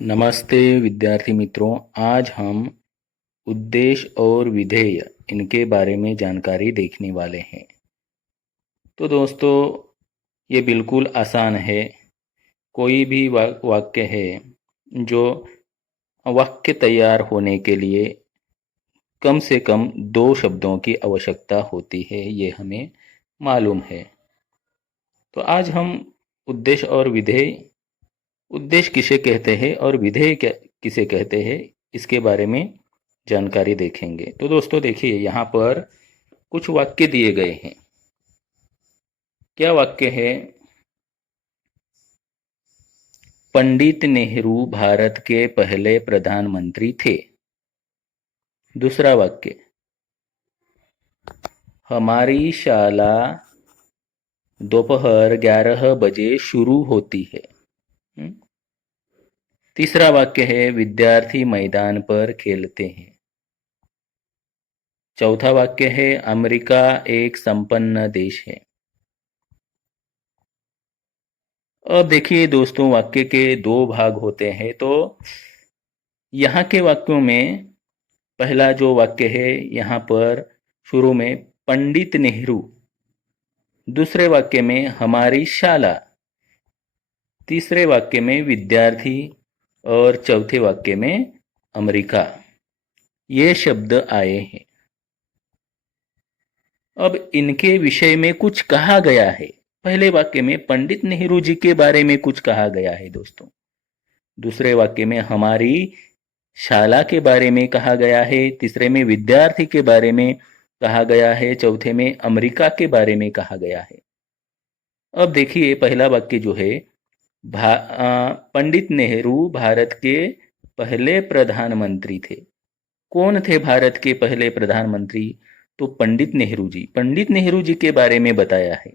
नमस्ते विद्यार्थी मित्रों। आज हम उद्देश्य और विधेय इनके बारे में जानकारी देखने वाले हैं। तो दोस्तों, ये बिल्कुल आसान है। कोई भी वाक्य है जो वाक्य तैयार होने के लिए कम से कम 2 शब्दों की आवश्यकता होती है, ये हमें मालूम है। तो आज हम उद्देश्य और विधेय, उद्देश्य किसे कहते हैं और विधेय किसे कहते हैं, इसके बारे में जानकारी देखेंगे। तो दोस्तों देखिए, यहाँ पर कुछ वाक्य दिए गए हैं। क्या वाक्य है? पंडित नेहरू भारत के पहले प्रधानमंत्री थे। दूसरा वाक्य, हमारी शाला दोपहर 11 बजे शुरू होती है। तीसरा वाक्य है, विद्यार्थी मैदान पर खेलते हैं। चौथा वाक्य है, अमेरिका एक संपन्न देश है। अब देखिए दोस्तों, वाक्य के 2 भाग होते हैं। तो यहाँ के वाक्यों में पहला जो वाक्य है, यहाँ पर शुरू में पंडित नेहरू, दूसरे वाक्य में हमारी शाला, तीसरे वाक्य में विद्यार्थी और चौथे वाक्य में अमेरिका, ये शब्द आए हैं। अब इनके विषय में कुछ कहा गया है। पहले वाक्य में पंडित नेहरू जी के बारे में कुछ कहा गया है दोस्तों। दूसरे वाक्य में हमारी शाला के बारे में कहा गया है। तीसरे में विद्यार्थी के बारे में कहा गया है। चौथे में अमेरिका के बारे में कहा गया है। अब देखिए, पहला वाक्य जो है, पंडित नेहरू भारत के पहले प्रधानमंत्री थे। कौन थे भारत के पहले प्रधानमंत्री? तो पंडित नेहरू जी। पंडित नेहरू जी के बारे में बताया है।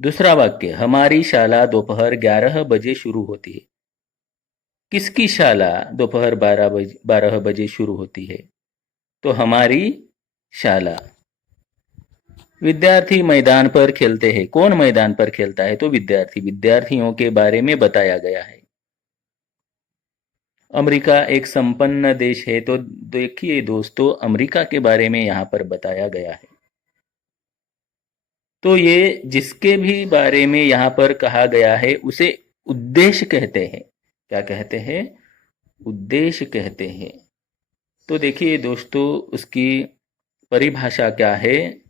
दूसरा वाक्य, हमारी शाला दोपहर 11 बजे शुरू होती है। किसकी शाला दोपहर 12 बजे शुरू होती है? तो हमारी शाला। विद्यार्थी मैदान पर खेलते हैं। कौन मैदान पर खेलता है? तो विद्यार्थी। विद्यार्थियों के बारे में बताया गया है। अमेरिका एक संपन्न देश है। तो देखिए दोस्तों, अमेरिका के बारे में यहाँ पर बताया गया है। तो ये जिसके भी बारे में यहाँ पर कहा गया है, उसे उद्देश्य कहते हैं। क्या कहते हैं? उद्देश्य कहते हैं। तो देखिए दोस्तों, उसकी परिभाषा क्या है?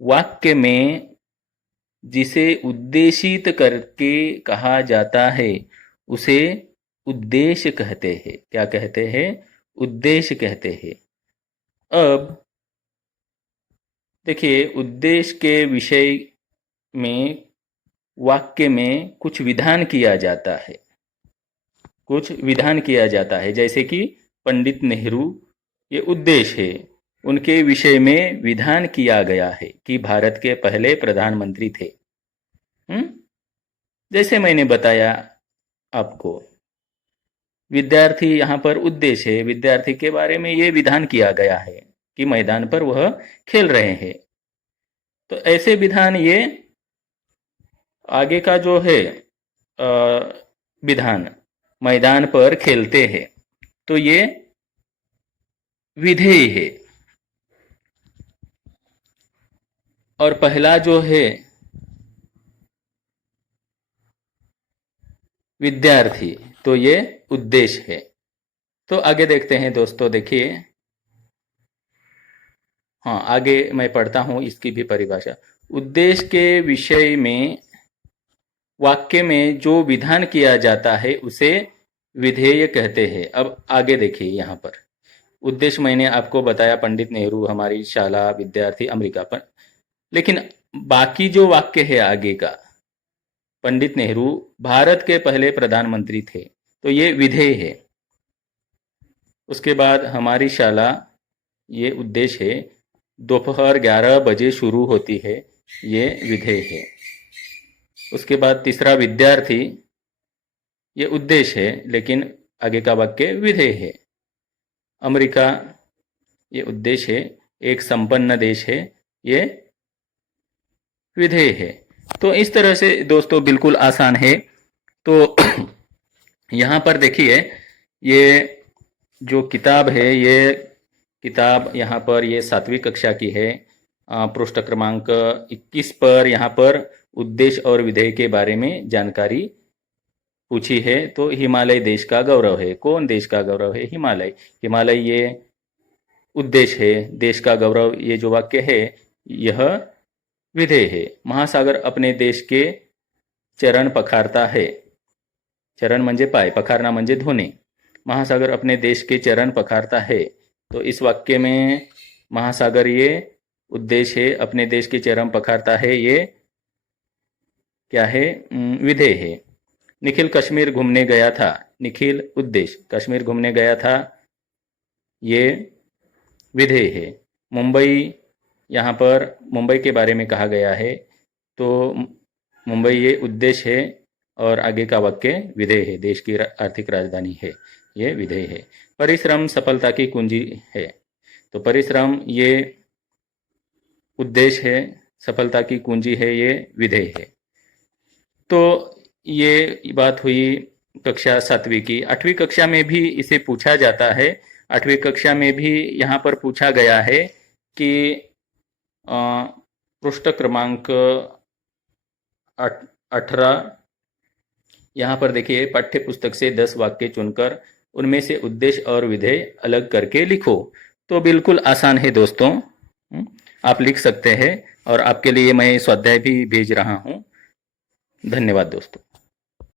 वाक्य में जिसे उद्देशित करके कहा जाता है, उसे उद्देश्य कहते हैं। क्या कहते हैं? उद्देश्य कहते हैं। अब देखिए, उद्देश्य के विषय में वाक्य में कुछ विधान किया जाता है। कुछ विधान किया जाता है, जैसे कि पंडित नेहरू, ये उद्देश्य है। उनके विषय में विधान किया गया है कि भारत के पहले प्रधानमंत्री थे। जैसे मैंने बताया आपको, विद्यार्थी यहाँ पर उद्देश्य है। विद्यार्थी के बारे में ये विधान किया गया है कि मैदान पर वह खेल रहे हैं। तो ऐसे विधान, ये आगे का जो है विधान, मैदान पर खेलते हैं, तो ये विधेय है। और पहला जो है विद्यार्थी, तो ये उद्देश्य है। तो आगे देखते हैं दोस्तों। देखिए, हाँ, आगे मैं पढ़ता हूं इसकी भी परिभाषा। उद्देश्य के विषय में वाक्य में जो विधान किया जाता है, उसे विधेय कहते हैं। अब आगे देखिए, यहाँ पर उद्देश्य मैंने आपको बताया, पंडित नेहरू, हमारी शाला, विद्यार्थी, अमेरिका पर। लेकिन बाकी जो वाक्य है आगे का, पंडित नेहरू भारत के पहले प्रधानमंत्री थे, तो ये विधेय है। उसके बाद हमारी शाला, ये उद्देश्य है। दोपहर 11 बजे शुरू होती है, ये विधेय है। उसके बाद तीसरा विद्यार्थी, ये उद्देश्य है, लेकिन आगे का वाक्य विधेय है। अमेरिका, ये उद्देश्य है। एक संपन्न देश है, ये विधेय है। तो इस तरह से दोस्तों बिल्कुल आसान है। तो यहाँ पर देखिए, ये जो किताब है, ये किताब यहाँ पर ये 7वीं कक्षा की है। पृष्ठ क्रमांक 21 पर यहाँ पर उद्देश्य और विधेय के बारे में जानकारी पूछी है। तो हिमालय देश का गौरव है। कौन देश का गौरव है? हिमालय। हिमालय ये उद्देश्य है, देश का गौरव ये जो वाक्य है यह विधेय है। महासागर अपने देश के चरण पखारता है। चरण म्हणजे पाय, पखारना म्हणजे धोने। महासागर अपने देश के चरण पखारता है। तो इस वाक्य में महासागर ये उद्देश्य है, अपने देश के चरण पखारता है ये क्या है? विधेय है। निखिल कश्मीर घूमने गया था। निखिल उद्देश्य, कश्मीर घूमने गया था ये विधेय है। मुंबई, यहाँ पर मुंबई के बारे में कहा गया है, तो मुंबई ये उद्देश्य है और आगे का वाक्य विधेय है। देश की आर्थिक राजधानी है, ये विधेय है। परिश्रम सफलता की कुंजी है। तो परिश्रम ये उद्देश्य है, सफलता की कुंजी है ये विधेय है। तो ये बात हुई कक्षा 7वीं की। 8वीं कक्षा में भी इसे पूछा जाता है। 8वीं कक्षा में भी यहाँ पर पूछा गया है कि पृष्ठ क्रमांक 18, यहाँ पर देखिए, पाठ्य पुस्तक से 10 वाक्य चुनकर उनमें से उद्देश्य और विधेय अलग करके लिखो। तो बिल्कुल आसान है दोस्तों, आप लिख सकते हैं और आपके लिए मैं स्वाध्याय भी भेज रहा हूँ। धन्यवाद दोस्तों।